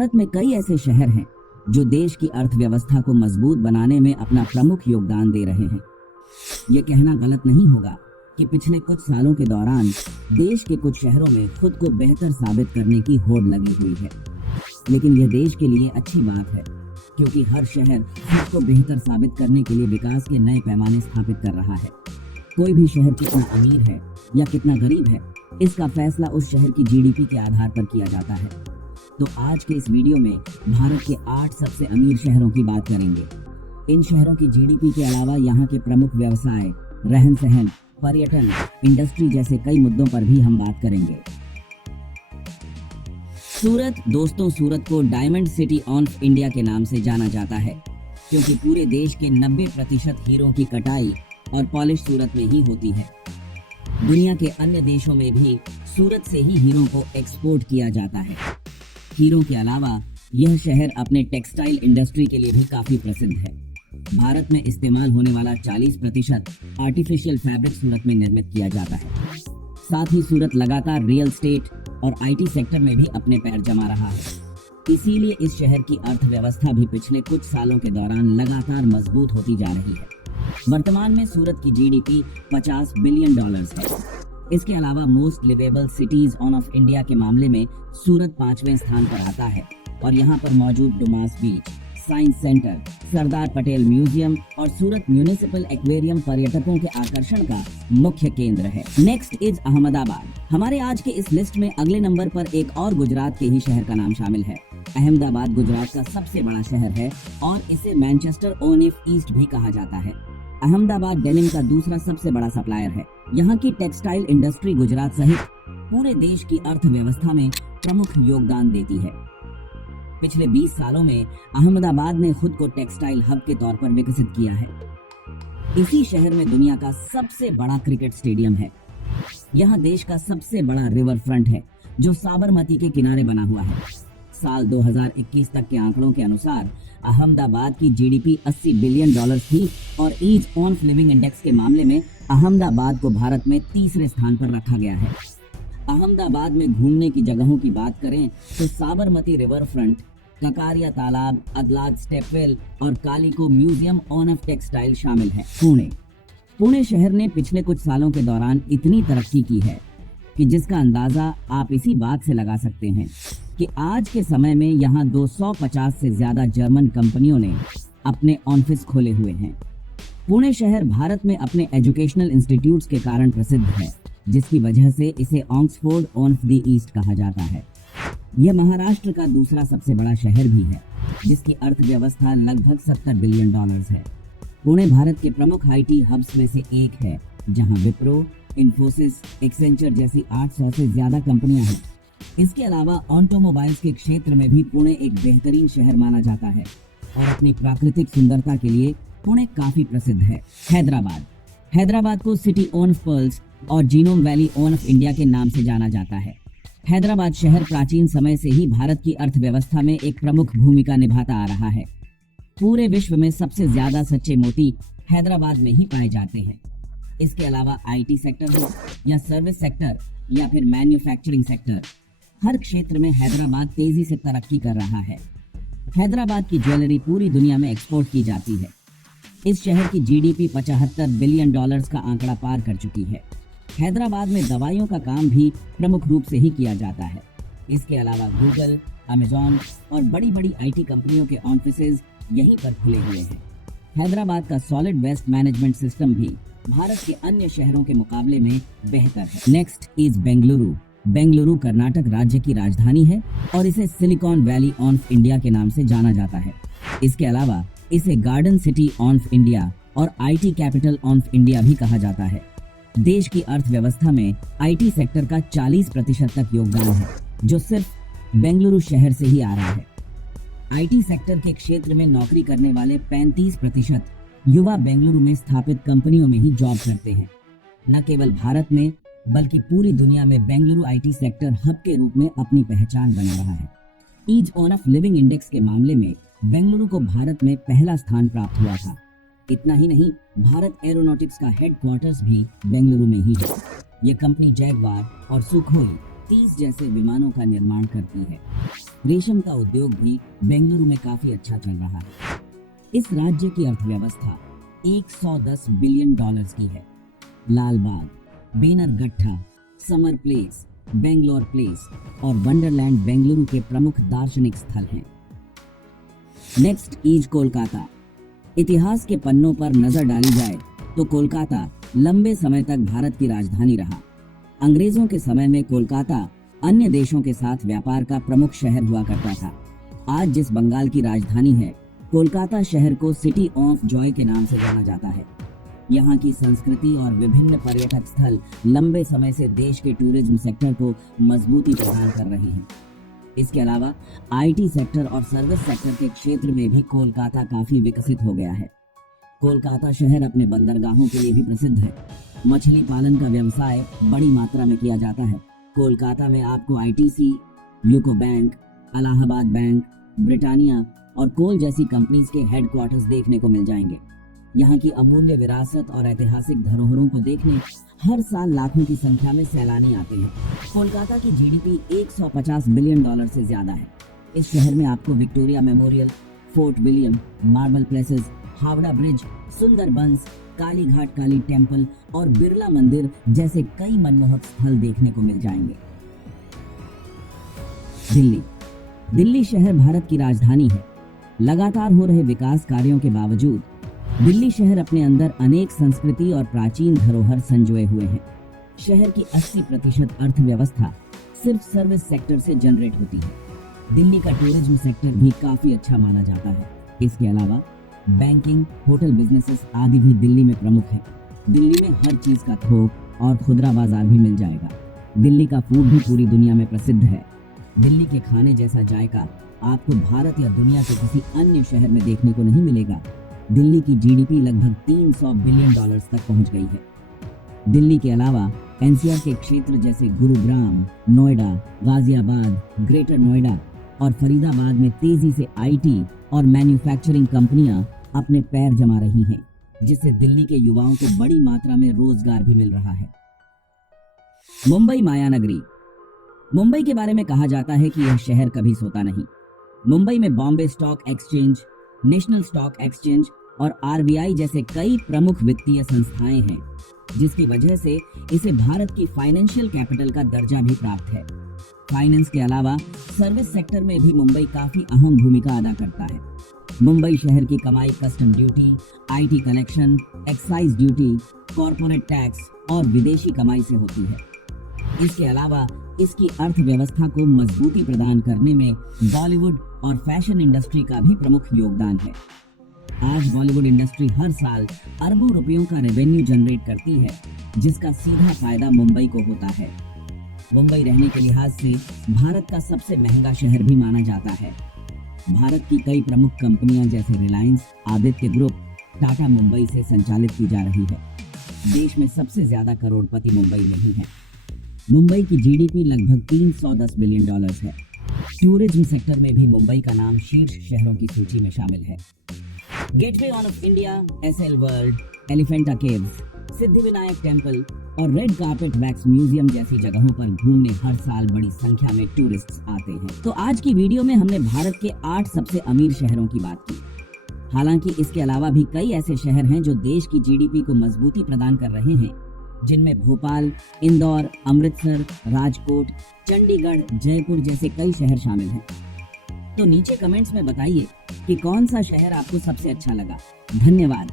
भारत में कई ऐसे शहर हैं जो देश की अर्थव्यवस्था को मजबूत बनाने में अपना प्रमुख योगदान दे रहे हैं। ये कहना गलत नहीं होगा कि पिछले कुछ सालों के दौरान देश के कुछ शहरों में खुद को बेहतर साबित करने की होड़ लगी हुई है, लेकिन यह देश के लिए अच्छी बात है क्योंकि हर शहर खुद को बेहतर साबित करने के लिए विकास के नए पैमाने स्थापित कर रहा है। कोई भी शहर कितना अमीर है या कितना गरीब है, इसका फैसला उस शहर की जीडीपी के आधार पर किया जाता है। तो आज के इस वीडियो में भारत के 8 सबसे अमीर शहरों की बात करेंगे। इन शहरों की जीडीपी के अलावा यहाँ के प्रमुख व्यवसाय, रहन सहन, पर्यटन, इंडस्ट्री जैसे कई मुद्दों पर भी हम बात करेंगे। सूरत। दोस्तों, सूरत को डायमंड सिटी ऑफ इंडिया के नाम से जाना जाता है क्योंकि पूरे देश के 90% हीरों की कटाई और पॉलिश सूरत में ही होती है। दुनिया के अन्य देशों में भी सूरत से ही हीरों को एक्सपोर्ट किया जाता है। हीरों के अलावा यह शहर अपने टेक्सटाइल इंडस्ट्री के लिए भी काफी प्रसिद्ध है। भारत में इस्तेमाल होने वाला 40% आर्टिफिशियल फैब्रिक सूरत में निर्मित किया जाता है। साथ ही सूरत लगातार रियल एस्टेट और आईटी सेक्टर में भी अपने पैर जमा रहा है। इसीलिए इस शहर की अर्थव्यवस्था भी पिछले कुछ सालों के दौरान लगातार मजबूत होती जा रही है। वर्तमान में सूरत की जीडीपी $50 बिलियन है। इसके अलावा most livable cities of India के मामले में सूरत 5वें स्थान पर आता है और यहाँ पर मौजूद डुमास बीच, science centre, Sardar Patel museum और सूरत म्यूनिसिपल एक्वेरियम पर्यटकों के आकर्षण का मुख्य केंद्र है। Next is Ahmedabad. हमारे आज के इस लिस्ट में अगले नंबर पर एक और गुजरात के ही शहर का नाम शामिल है। अहमदाबाद गुजरात का सबसे बड़ा शहर है और इसे मैनचेस्टर ऑन ईस्ट भी कहा जाता है। अहमदाबाद डेनिम का दूसरा सबसे बड़ा सप्लायर है। यहाँ की टेक्सटाइल इंडस्ट्री गुजरात सहित पूरे देश की अर्थव्यवस्था में प्रमुख योगदान देती है। पिछले 20 सालों में अहमदाबाद ने खुद को टेक्सटाइल हब के तौर पर विकसित किया है। इसी शहर में दुनिया का सबसे बड़ा क्रिकेट स्टेडियम है। यहाँ देश का सबसे बड़ा रिवर फ्रंट है जो साबरमती के किनारे बना हुआ है। साल 2021 तक के आंकड़ों के अनुसार अहमदाबाद की जीडीपी $80 बिलियन थी और ईज ऑफ लिविंग इंडेक्स के मामले में अहमदाबाद को भारत में 3रे स्थान पर रखा गया है। अहमदाबाद में घूमने की जगहों की बात करें तो साबरमती रिवर फ्रंट, ककारिया तालाब, अदलाज स्टेपवेल और कालिको म्यूजियम ऑफ टेक्सटाइल शामिल है। पुणे शहर ने पिछले कुछ सालों के दौरान इतनी तरक्की की है कि जिसका अंदाजा आप इसी बात से लगा सकते हैं कि आज के समय में यहाँ 250 से ज्यादा जर्मन कंपनियों ने अपने ऑफिस खोले हुए हैं। पुणे शहर भारत में अपने एजुकेशनल इंस्टीट्यूट्स के कारण प्रसिद्ध है, जिसकी वजह से इसे ऑक्सफोर्ड ऑफ द ईस्ट कहा जाता है। यह महाराष्ट्र का दूसरा सबसे बड़ा शहर भी है, जिसकी अर्थव्यवस्था लगभग $70 बिलियन है। पुणे भारत के प्रमुख आईटी हब्स में से एक है, जहां विप्रो, इन्फोसिस, एक्सेंचर जैसी 800 से ज्यादा कंपनियां हैं। इसके अलावा ऑटोमोबाइल्स के क्षेत्र में भी पुणे एक बेहतरीन शहर माना जाता है और अपनी प्राकृतिक सुंदरता के लिए पुणे काफी प्रसिद्ध है। हैदराबाद को सिटी ऑफ पर्ल्स और जीनोम वैली ऑफ इंडिया के नाम से जाना जाता है। हैदराबाद शहर प्राचीन समय से ही भारत की अर्थव्यवस्था में एक प्रमुख भूमिका निभाता आ रहा है। पूरे विश्व में सबसे ज्यादा सच्चे मोती हैदराबाद में ही पाए जाते हैं। इसके अलावा आईटी सेक्टर हो या सर्विस सेक्टर या फिर मैन्युफैक्चरिंग सेक्टर, हर क्षेत्र में हैदराबाद तेजी से तरक्की कर रहा है। हैदराबाद की ज्वेलरी पूरी दुनिया में एक्सपोर्ट की जाती है। इस शहर की जीडीपी $75 बिलियन का आंकड़ा पार कर चुकी है। हैदराबाद में दवाइयों का काम भी प्रमुख रूप से ही किया जाता है। इसके अलावा गूगल, अमेजॉन और बड़ी बड़ी आईटी कंपनियों के ऑफिसेज यहीं पर खुले हुए हैं। हैदराबाद का सॉलिड वेस्ट मैनेजमेंट सिस्टम भी भारत के अन्य शहरों के मुकाबले में बेहतर है। Next is Bengaluru. बेंगलुरु कर्नाटक राज्य की राजधानी है और इसे सिलिकॉन वैली ऑफ इंडिया के नाम से जाना जाता है। इसके अलावा इसे गार्डन सिटी ऑफ इंडिया और आईटी कैपिटल ऑफ इंडिया भी कहा जाता है। देश की अर्थव्यवस्था में आईटी सेक्टर का 40% तक योगदान है, जो सिर्फ बेंगलुरु शहर से ही आ रहा है। आईटी सेक्टर के क्षेत्र में नौकरी करने वाले 35% युवा बेंगलुरु में स्थापित कंपनियों में ही जॉब करते हैं। न केवल भारत में बल्कि पूरी दुनिया में बेंगलुरु आईटी सेक्टर हब के रूप में अपनी पहचान बना रहा है। ईज ऑफ लिविंग इंडेक्स के मामले में बेंगलुरु को भारत में पहला स्थान प्राप्त हुआ था। इतना ही नहीं, भारत एरोनॉटिक्स का हेडक्वार्टर्स भी बेंगलुरु में ही है। ये कंपनी जैगवार और सुखोई 30 जैसे विमानों का निर्माण करती है। रेशम का उद्योग भी बेंगलुरु में काफी अच्छा चल रहा है। इस राज्य की अर्थव्यवस्था 110 बिलियन डॉलर्स की है। लाल बाग, बेनरगट्टा, समर प्लेस, बेंगलोर प्लेस और वंडरलैंड बेंगलुरु के प्रमुख दार्शनिक स्थल हैं। Next is Kolkata. इतिहास के पन्नों पर नजर डाली जाए तो कोलकाता लंबे समय तक भारत की राजधानी रहा। अंग्रेजों के समय में कोलकाता अन्य देशों के साथ व्यापार का प्रमुख शहर हुआ करता था। आज जिस बंगाल की राजधानी है, कोलकाता शहर को सिटी ऑफ जॉय के नाम से जाना जाता है। यहाँ की संस्कृति और विभिन्न पर्यटक स्थल लंबे समय से देश के टूरिज्म सेक्टर को मजबूती प्रदान कर रहे हैं। इसके अलावा आईटी सेक्टर और सर्विस सेक्टर के क्षेत्र में भी कोलकाता काफी विकसित हो गया है। कोलकाता शहर अपने बंदरगाहों के लिए भी प्रसिद्ध है। मछली पालन का व्यवसाय बड़ी मात्रा में किया जाता है। कोलकाता में आपको ITC, UCO bank, Allahabad bank, Britannia और कोल जैसी कंपनीज के हेडक्वार्टर्स देखने को मिल जाएंगे। यहाँ की अमूल्य विरासत और ऐतिहासिक धरोहरों को देखने हर साल लाखों की संख्या में सैलानी आते हैं। कोलकाता की जीडीपी 150 बिलियन डॉलर से ज्यादा है। इस शहर में आपको Victoria memorial, fort William, marble places, Howrah bridge, Sundarbans, Kali Ghat Kali temple और बिरला मंदिर जैसे कई मनमोहक स्थल देखने को मिल जाएंगे। दिल्ली शहर भारत की राजधानी है। लगातार हो रहे विकास कार्यों के बावजूद दिल्ली शहर अपने अंदर अनेक संस्कृति और प्राचीन धरोहर संजोए हुए है। शहर की 80% अर्थव्यवस्था सिर्फ सर्विस सेक्टर से जनरेट होती है। दिल्ली का टूरिज्म सेक्टर भी काफी अच्छा माना जाता है। इसके अलावा बैंकिंग, होटल बिजनेसेस आदि भी दिल्ली में प्रमुख है। दिल्ली में हर चीज का थोक और खुदरा बाजार भी मिल जाएगा। दिल्ली का फूड भी पूरी दुनिया में प्रसिद्ध है। दिल्ली के खाने जैसा जायका आपको भारत या दुनिया के किसी अन्य शहर में देखने को नहीं मिलेगा। दिल्ली की जीडीपी लगभग 300 बिलियन डॉलर्स तक पहुंच गई है। दिल्ली के अलावा एनसीआर के क्षेत्र जैसे गुरुग्राम, नोएडा, गाजियाबाद, ग्रेटर नोएडा और फरीदाबाद में तेजी से आईटी और मैन्युफैक्चरिंग कंपनियां अपने पैर जमा रही हैं, जिससे दिल्ली के युवाओं को बड़ी मात्रा में रोजगार भी मिल रहा है। मुंबई मायानगरी। मुंबई के बारे में कहा जाता है कि यह शहर कभी सोता नहीं। मुंबई में Bombay stock exchange, national stock exchange और आरबीआई जैसे कई प्रमुख वित्तीय संस्थाएं हैं, जिसकी वजह से इसे भारत की फाइनेंशियल कैपिटल का दर्जा भी प्राप्त है। फाइनेंस के अलावा सर्विस सेक्टर में भी मुंबई काफी अहम भूमिका अदा करता है। मुंबई शहर की कमाई custom duty, IT collection, excise duty, corporate tax और विदेशी कमाई से होती है। इसके अलावा इसकी अर्थव्यवस्था को मजबूती प्रदान करने में बॉलीवुड और फैशन इंडस्ट्री का भी प्रमुख योगदान है। आज बॉलीवुड इंडस्ट्री हर साल अरबों रुपयों का रेवेन्यू जनरेट करती है, जिसका सीधा फायदा मुंबई को होता है। मुंबई रहने के लिहाज से भारत का सबसे महंगा शहर भी माना जाता है। भारत की कई प्रमुख कंपनियां जैसे रिलायंस, आदित्य ग्रुप, टाटा मुंबई से संचालित की जा रही है। देश में सबसे ज्यादा करोड़पति मुंबई में ही है। मुंबई की जीडीपी लगभग 310 बिलियन डॉलर्स है। टूरिज्म सेक्टर में भी मुंबई का नाम शीर्ष शहरों की सूची में शामिल है। Gateway of India, Essel world, Elephanta caves, Siddhivinayak temple और रेड कार्पेट वैक्स म्यूजियम जैसी जगहों पर घूमने हर साल बड़ी संख्या में टूरिस्ट्स आते हैं। तो आज की वीडियो में हमने भारत के 8 सबसे अमीर शहरों की बात की। हालांकि इसके अलावा भी कई ऐसे शहर हैं जो देश की जीडीपी को मजबूती प्रदान कर रहे हैं, जिनमें भोपाल, इंदौर, अमृतसर, राजकोट, चंडीगढ़, जयपुर जैसे कई शहर शामिल हैं। तो नीचे कमेंट्स में बताइए कि कौन सा शहर आपको सबसे अच्छा लगा। धन्यवाद।